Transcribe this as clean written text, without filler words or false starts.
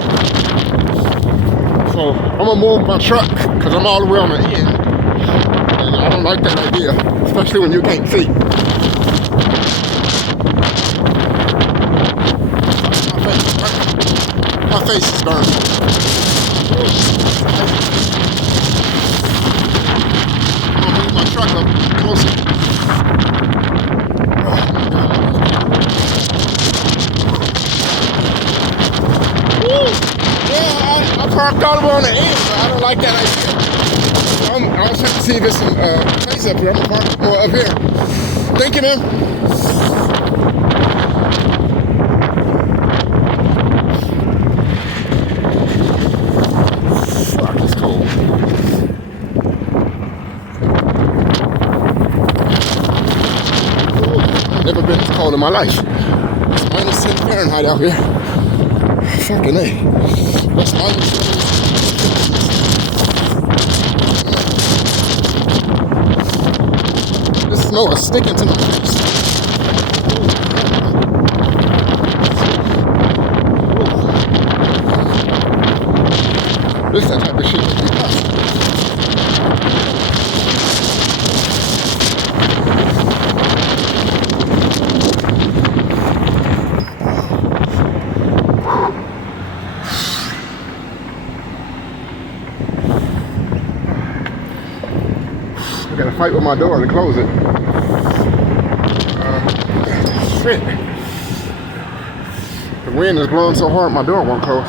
So I'm gonna move my truck because I'm all the way on the end. And I don't like that idea, especially when you can't see. My face is burned. I'm gonna move my truck up closer. Yeah, I parked all the way on the end, but I don't like that idea. So I was trying to see if there's some place up here. I'm gonna park more up here. Thank you, man. Fuck, it's cold. I've never been this cold in my life. It's minus 10 Fahrenheit out here. Fucking A. That's minus 10. This snow is sticking to my face. This is that type of shit that be tough. I gotta fight with my door to close it. Shit. The wind is blowing so hard my door won't close.